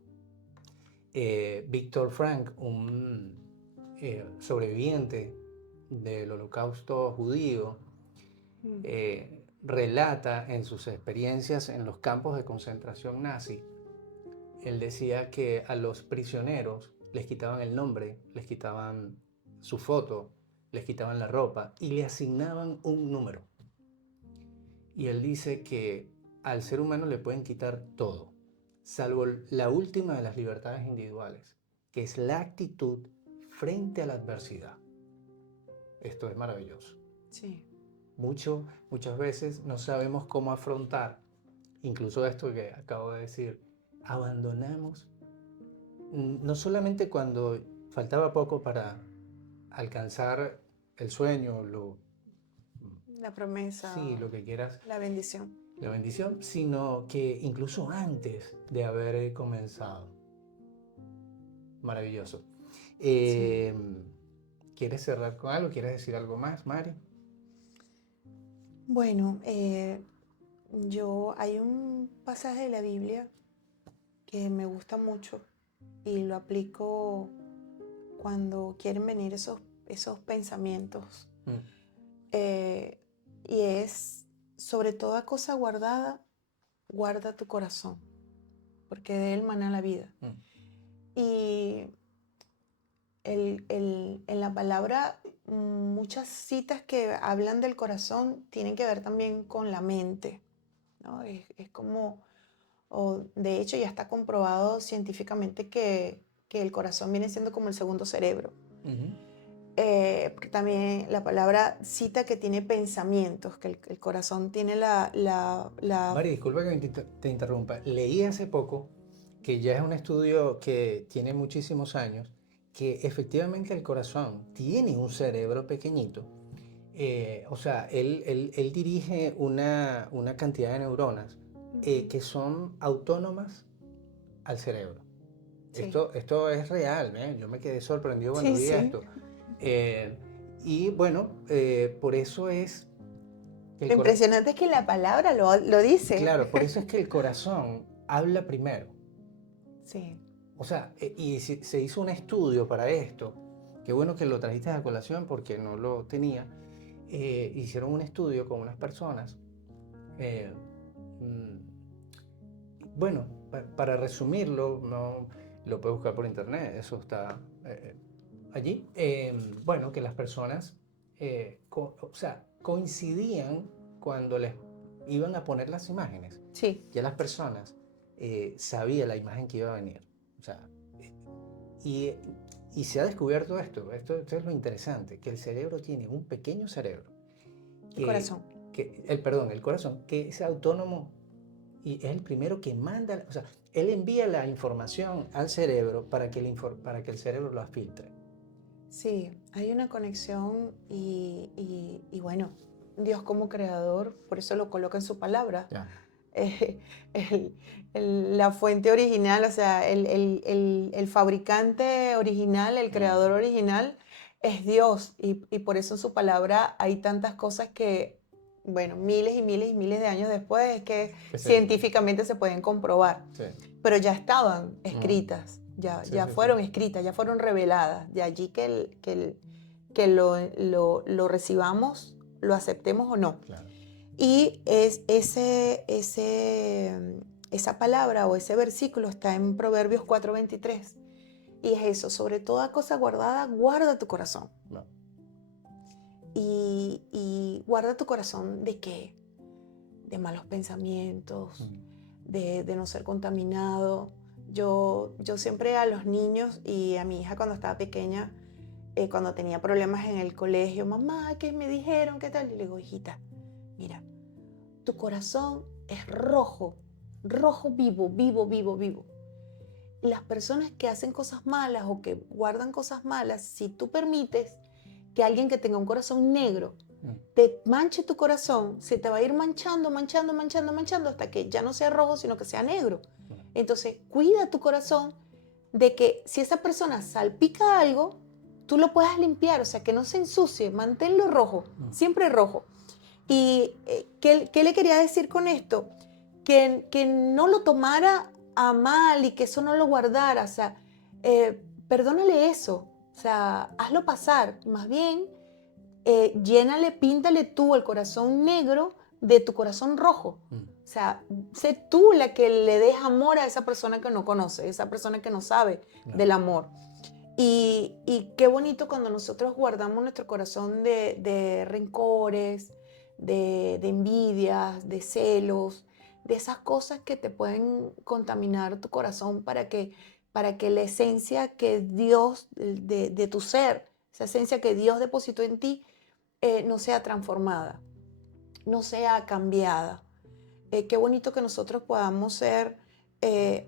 Víctor Frank, un sobreviviente del Holocausto judío, relata en sus experiencias en los campos de concentración nazi. Él decía que a los prisioneros les quitaban el nombre, les quitaban su foto, les quitaban la ropa y le asignaban un número. Y él dice que al ser humano le pueden quitar todo, salvo la última de las libertades individuales, que es la actitud frente a la adversidad. Esto es maravilloso. Sí. Muchas veces no sabemos cómo afrontar, incluso esto que acabo de decir, abandonamos, no solamente cuando faltaba poco para alcanzar el sueño, La promesa. sí, lo que quieras, La bendición. la bendición, sino que incluso antes de haber comenzado. Maravilloso. Sí. ¿Quieres cerrar con algo? ¿Quieres decir algo más, Mari? Bueno, hay un pasaje de la Biblia que me gusta mucho y lo aplico cuando quieren venir esos pensamientos. Y es, sobre toda cosa guardada, guarda tu corazón, porque de él mana la vida. Y en la palabra, muchas citas que hablan del corazón tienen que ver también con la mente, ¿no? Es como, o de hecho ya está comprobado científicamente que el corazón viene siendo como el segundo cerebro. Porque también la palabra cita que tiene pensamientos, que el corazón tiene Mari, disculpa que te interrumpa. Leí hace poco que ya es un estudio que tiene muchísimos años, que efectivamente el corazón tiene un cerebro pequeñito. O sea, él dirige una cantidad de neuronas que son autónomas al cerebro. Sí. Esto es real, ¿eh? Yo me quedé sorprendido cuando Sí, vi sí. esto. Y bueno, por eso es que Lo impresionante es que la palabra lo dice. Claro, por eso es que el corazón habla primero. Sí. O sea, y se hizo un estudio para esto. Qué bueno que lo trajiste a colación porque no lo tenía. Hicieron un estudio con unas personas. eh, bueno, para resumirlo, no, lo puedes buscar por internet, eso está allí. Bueno, que las personas o sea, coincidían cuando les iban a poner las imágenes. Sí. Ya las personas sabían la imagen que iba a venir. O sea, y se ha descubierto esto es lo interesante, que el cerebro tiene un pequeño cerebro. El corazón. El corazón, que es autónomo y es el primero que manda, o sea, él envía la información al cerebro para que el cerebro la filtre. Sí, hay una conexión y bueno, Dios como creador, por eso lo coloca en su palabra. Ya. La fuente original, o sea, el fabricante original, el creador original es Dios y por eso en su palabra hay tantas cosas que, bueno, miles y miles y miles de años después es que científicamente se pueden comprobar, Sí. pero ya estaban escritas, ya fueron escritas, ya fueron reveladas, de allí que lo recibamos, lo aceptemos o no. Claro. Y esa palabra o ese versículo está en Proverbios 4:23. Y es eso, sobre toda cosa guardada, guarda tu corazón. No. Y guarda tu corazón ¿de qué? De malos pensamientos, de no ser contaminado. Yo siempre a los niños y a mi hija cuando estaba pequeña, cuando tenía problemas en el colegio, mamá, ¿qué me dijeron? ¿Qué tal? Y le digo, hijita, mira, tu corazón es rojo, rojo vivo, vivo, vivo, vivo. Y las personas que hacen cosas malas o que guardan cosas malas, si tú permites que alguien que tenga un corazón negro te manche tu corazón, se te va a ir manchando, manchando, manchando, manchando hasta que ya no sea rojo, sino que sea negro. Entonces, cuida tu corazón de que si esa persona salpica algo, tú lo puedas limpiar, o sea, que no se ensucie, manténlo rojo, siempre rojo. ¿Y qué le quería decir con esto? Que no lo tomara a mal y que eso no lo guardara, o sea, perdónale eso, o sea, hazlo pasar, más bien llénale, píntale tú el corazón negro de tu corazón rojo. O sea, sé tú la que le des amor a esa persona que no conoce, esa persona que no sabe del amor. Y qué bonito cuando nosotros guardamos nuestro corazón de rencores, de envidias, de celos, de esas cosas que te pueden contaminar tu corazón para que la esencia que Dios, de tu ser, esa esencia que Dios depositó en ti, no sea transformada, no sea cambiada. Qué bonito que nosotros podamos ser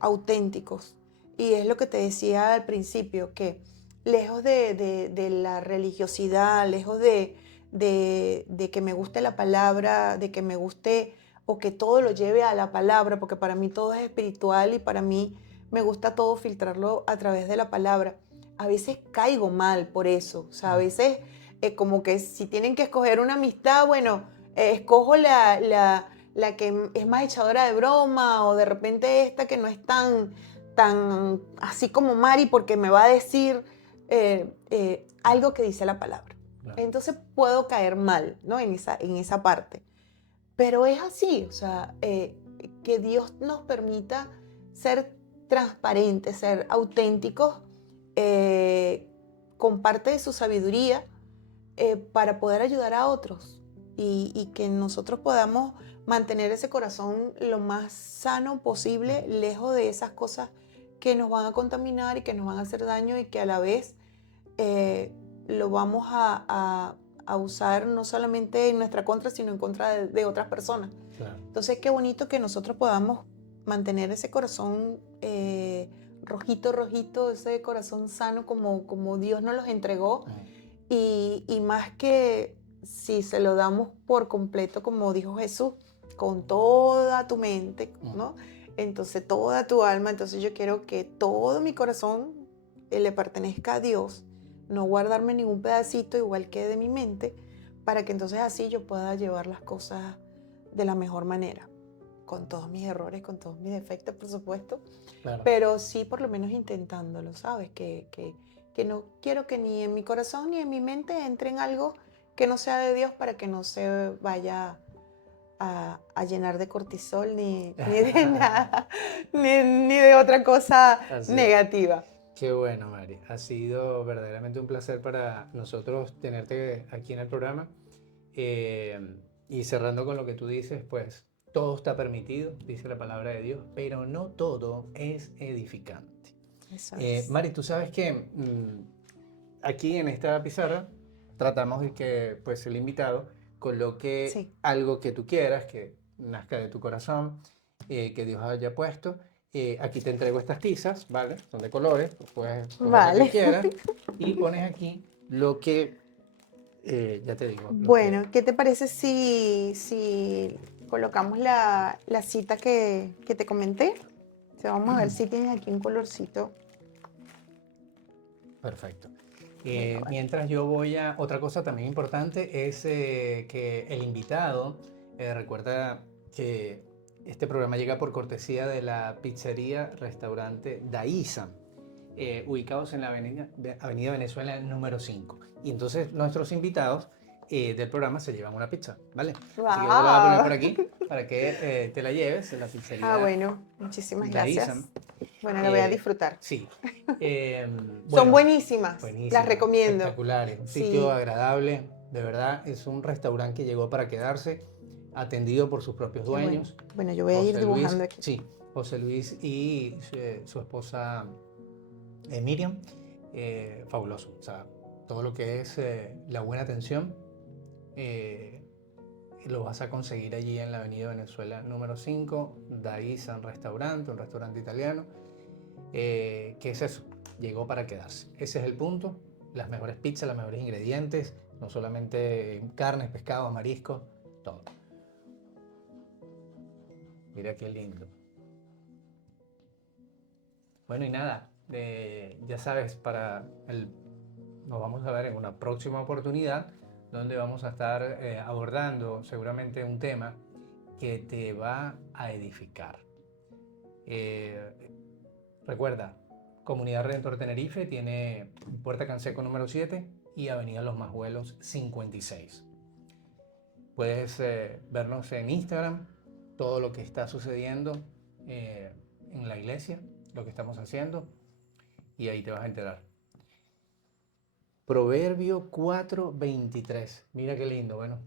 auténticos. Y es lo que te decía al principio, que lejos de la religiosidad, lejos de que me guste la palabra, de que me guste o que todo lo lleve a la palabra, porque para mí todo es espiritual y para mí me gusta todo filtrarlo a través de la palabra. A veces caigo mal por eso, o sea, a veces como que si tienen que escoger una amistad, bueno, escojo la que es más echadora de broma o de repente esta que no es tan así como Mari porque me va a decir algo que dice la palabra. Claro. Entonces puedo caer mal, ¿no? en esa parte. Pero es así, o sea, que Dios nos permita ser transparentes, ser auténticos, comparte de su sabiduría para poder ayudar a otros y que nosotros podamos mantener ese corazón lo más sano posible, lejos de esas cosas que nos van a contaminar y que nos van a hacer daño y que a la vez lo vamos a usar no solamente en nuestra contra, sino en contra de otras personas. Claro. Entonces, qué bonito que nosotros podamos mantener ese corazón rojito, rojito, ese corazón sano como Dios nos los entregó. Y más que si se lo damos por completo, como dijo Jesús, con toda tu mente, ¿no? Entonces, toda tu alma. Entonces, yo quiero que todo mi corazón le pertenezca a Dios, no guardarme ningún pedacito, igual que de mi mente, para que entonces así yo pueda llevar las cosas de la mejor manera, con todos mis errores, con todos mis defectos, por supuesto, Claro. pero sí por lo menos intentándolo, ¿sabes? Que no quiero que ni en mi corazón ni en mi mente entre en algo que no sea de Dios, para que no se vaya a llenar de cortisol ni de nada, ni de otra cosa Así es. negativa. Qué bueno, Mari. Ha sido verdaderamente un placer para nosotros tenerte aquí en el programa. Y cerrando con lo que tú dices, pues todo está permitido, dice la palabra de Dios, pero no todo es edificante. Eso es. Mari, tú sabes que aquí en esta pizarra tratamos de que pues, el invitado coloque Sí. algo que tú quieras, que nazca de tu corazón, que Dios haya puesto. Aquí te entrego estas tizas, ¿vale? Son de colores, puedes coger la Vale. que quieras y pones aquí lo que, ya te digo. Bueno, ¿qué te parece si colocamos la cita que te comenté? O sea, vamos a ver si tienes aquí un colorcito. Perfecto. Bueno, vale. Mientras yo voy a... Otra cosa también importante es que el invitado, recuerda que este programa llega por cortesía de la pizzería restaurante Daízam, ubicados en la avenida Venezuela número 5. Y entonces nuestros invitados del programa se llevan una pizza, ¿vale? Así que yo te la voy a poner por aquí para que te la lleves en la pizzería. Ah, bueno, muchísimas gracias. Daízam. Bueno, la voy a disfrutar. Sí. Son Bueno, buenísimas, buenísimas, las recomiendo. espectaculares. Un Sí. sitio agradable, de verdad, es un restaurante que llegó para quedarse, atendido por sus propios Qué bueno. dueños. Bueno, yo voy a ir José Luis, dibujando aquí. sí, José Luis y su esposa Miriam, fabuloso. O sea, todo lo que es la buena atención lo vas a conseguir allí en la avenida Venezuela número 5, Daízam Restaurante, un restaurante italiano. ¿Qué es eso? Llegó para quedarse. Ese es el punto. Las mejores pizzas, los mejores ingredientes, no solamente carnes, pescados, mariscos, todo. Mira qué lindo. Bueno, y nada, ya sabes, nos vamos a ver en una próxima oportunidad donde vamos a estar abordando seguramente un tema que te va a edificar. Recuerda, Comunidad Redentor Tenerife tiene Puerta Canseco número 7 y Avenida Los Majuelos 56. Puedes vernos en Instagram, todo lo que está sucediendo en la iglesia, lo que estamos haciendo, y ahí te vas a enterar. Proverbio 4:23. Mira qué lindo, bueno.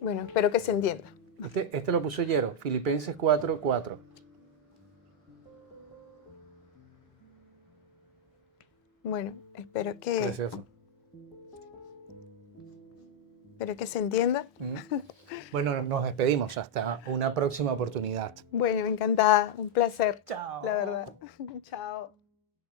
Bueno, espero que se entienda. Este lo puso Yero, Filipenses 4:4. Bueno, espero que Precioso. se entienda. Bueno, nos despedimos hasta una próxima oportunidad. Bueno, encantada, un placer. Chao. La verdad. Chao.